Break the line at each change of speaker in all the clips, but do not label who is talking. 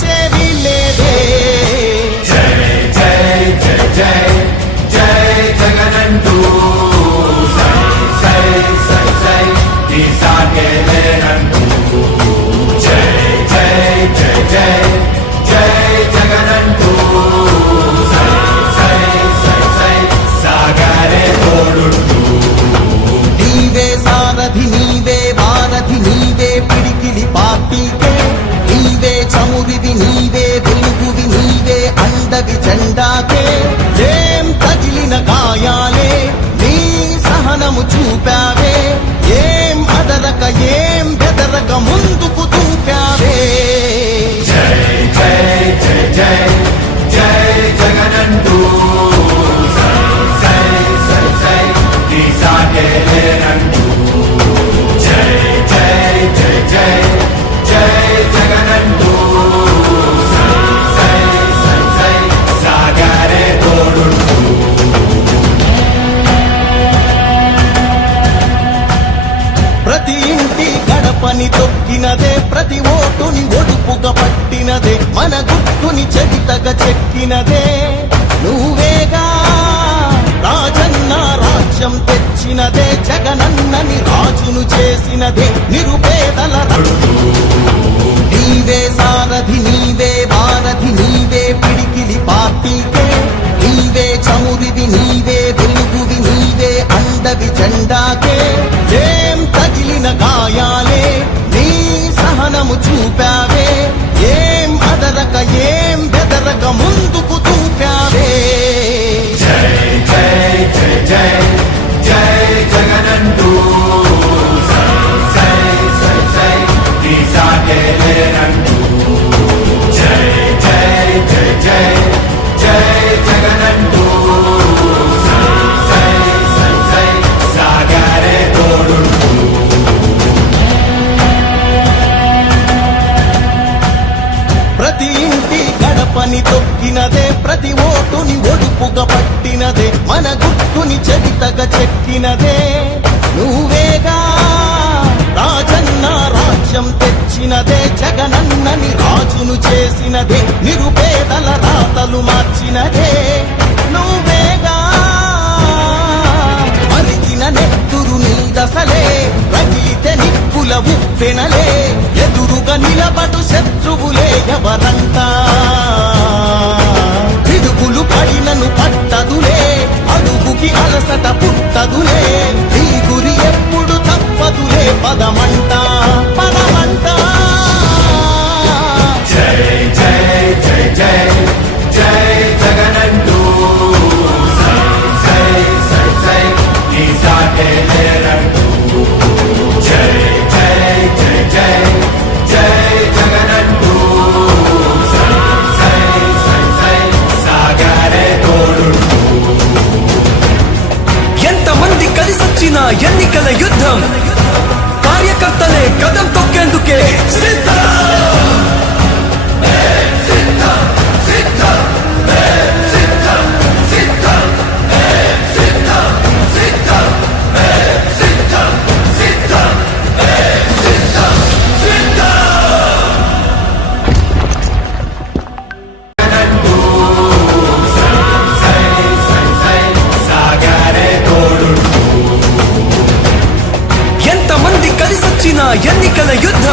రుణముని తీర్చేవి లేదే నీవే చెక్కినదే. నువ్వేగా రాజన్న రాజ్యం తెచ్చినదే జగనన్నని రాజును చేసినదే నిరుపేదల నీవే సారథి నీవే వారధి నీవే పిడికిలి పార్టీకే. నీవే చమురివి నీవే వెలుగువి నీవే అండవి జెండాకే. ప్రతి తొక్కినదే ప్రతి ఓటుని ఒడుపుగా పట్టినదే మన గుర్తుని చరితగా చెక్కినదే. తెచ్చినదే జగనన్నని రాజును చేసినదే నిరుపేదల రాతలు మార్చినదే. నువ్వేగా మరిగిన నెత్తురు నీ దశలే రగిలితే నిప్పుల ఉప్పెనలే. ఎదురుగా నిలబడు శత్రువులే ఎవరంతా పిడుగులు పడినను పట్టదులే అడుగుకి అలసట పుట్టదులే. నీ గురి ఎప్పుడు తప్పదులే
పదమ కలిసొచ్చిన ఎన్నికల యుద్ధం. కార్యకర్తలే కదం తొక్కేందుకే సిద్ధం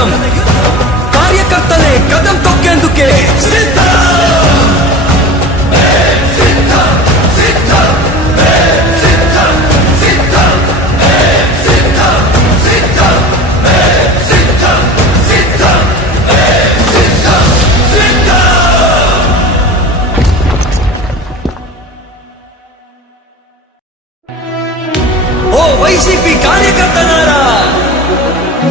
సిద్ధం. కార్యకర్తలే కదం తొక్కేందుకే సిద్ధం. ఓ వైసీపీ కార్యకర్తలారా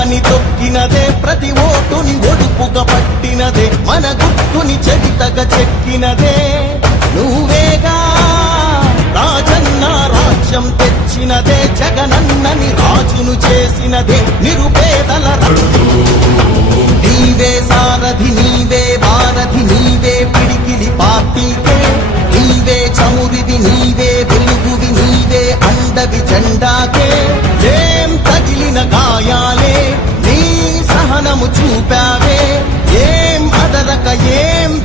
గడపని తొక్కినదే ప్రతి ఓటుని ఒడుపుగా పట్టినదే మన గుర్తుని చెడితగా చెక్కినదే. నువ్వేగా రాజన్న రాజ్యం తెచ్చినదే జగనన్నని రాజును చేసినదే నిరుపేదల నీవే సారథి నీవే వారధి నీవే పిడికిలి పార్టీకే. నీవే చమురివి నీవే వెలుగువి నీవే అండవి జెండాకే. ఏం తగిలిన గాయా నీ చూపావే. ఏం అదరక ఏం